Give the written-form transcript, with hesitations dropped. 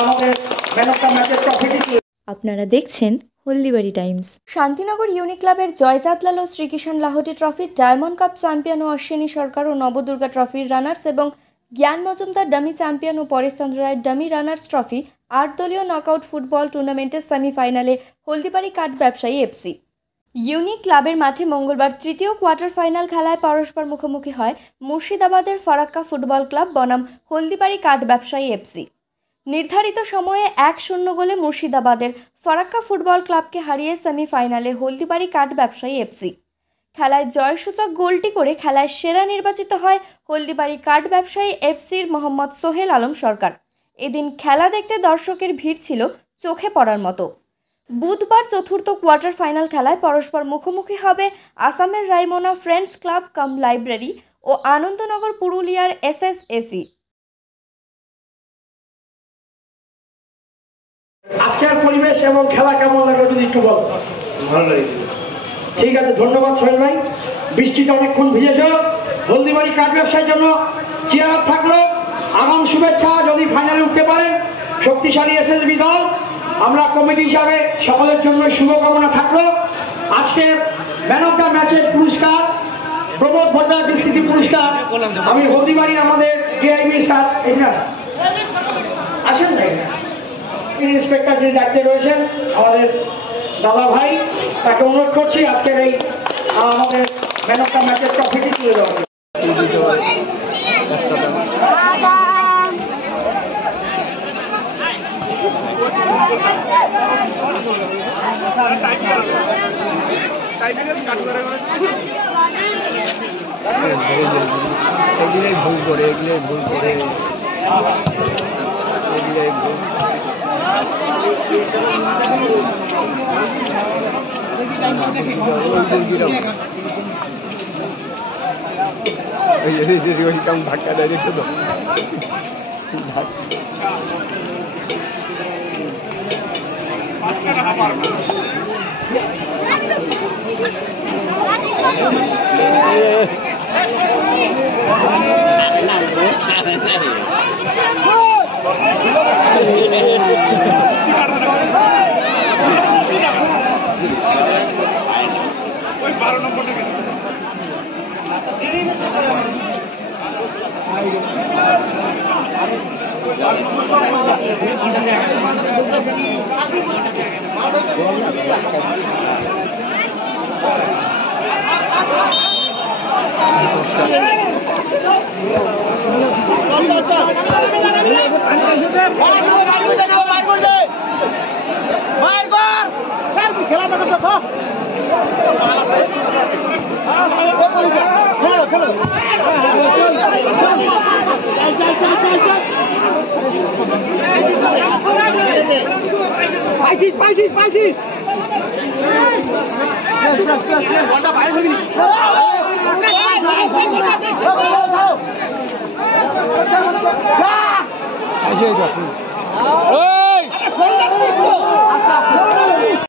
আমাদের man of the ম্যাচের ট্রফিটি। আপনারা দেখছেন হলদিবাড়ি টাইমস। শান্তিনগর ইউনিক ক্লাবের জয়চাঁদলাল ও শ্রীকিষাণ লাহোটি ট্রফির ডায়মন্ড কাপ চ্যাম্পিয়ন ও অশ্বিনী সরকার ও নবদুর্গা ট্রফির রানার্স এবং জ্ঞান মজুমদার ডামি চ্যাম্পিয়ন ও পরেশচন্দ্র রায়ের ডামি রানার্স ট্রফি 8 দলীয় নকআউট ফুটবল টুর্নামেন্টের সেমিফাইনালে হলদিবাড়ি কাঠ ব্যবসায়ী এফসি ইউনিক ক্লাবের মাঠে মঙ্গলবার তৃতীয় কোয়ার্টার ফাইনাল খেলায় পরস্পর মুখোমুখি হয় মুর্শিদাবাদের ফারাক্কা ফুটবল ক্লাব বনাম হলদিবাড়ি কাঠ ব্যবসায়ী এফসি। নির্ধারিত সময়ে 1-0 গোলে মুর্শিদাবাদের ফারাক্কা ফুটবল ক্লাবকে হারিয়ে সেমিফাইনালে হলদিবাড়ি কাঠ ব্যবসায়ী এফসি। খেলায় জয়সূচক গোলটি করে খেলায় সেরা নির্বাচিত হয় হলদিবাড়ি কাঠ ব্যবসায়ী এফসির মোহাম্মদ সোহেল আলম সরকার। এদিন খেলা দেখতে দর্শকের ভিড় ছিল চোখে পড়ার মতো। বুধবার চতুর্থ কোয়ার্টার ফাইনাল খেলায় পরস্পর মুখোমুখি হবে আসামের রাইমোনা ফ্রেন্ডস ক্লাব কাম লাইব্রেরি ও আনন্দনগর পুরুলিয়ার এসএসএসি। আজকের পরিবেশ এবং খেলা কেমন লাগলো যদি একটু বল। ভালো লেগেছে। ঠিক আছে, ধন্যবাদ সোহেল ভাই। বৃষ্টিতে অনেকক্ষণ ভিজেছ, হলদিবাড়ি কাঠ ব্যবসার জন্য চিয়ার আপ থাকলো। আগাম শুভেচ্ছা, যদি ফাইনালে উঠতে পারেন শক্তিশালী এসএসবি দল। আমরা কমিটি হিসাবে সকলের জন্য শুভকামনা থাকলো। আজকের ম্যান অফ দ্য ম্যাচের পুরস্কার প্রবোধ ভট্টাচার্য স্মৃতি পুরস্কার আমি হলদিবাড়ি আমাদের ডিআইবি স্যার আসেন না, ইন্সপেক্টর যিনি দায়িত্বে রয়েছেন আমাদের দাদা ভাই, তাকে অনুরোধ করছি আজকের এই আমাদের ম্যান অফ দ্য ম্যাচের ট্রফিটি তুলে দেওয়া। ভুল করে ধাক্কা দেয় দেখছো তো। ওই 12 নম্বর খেলা দেখা পাইছি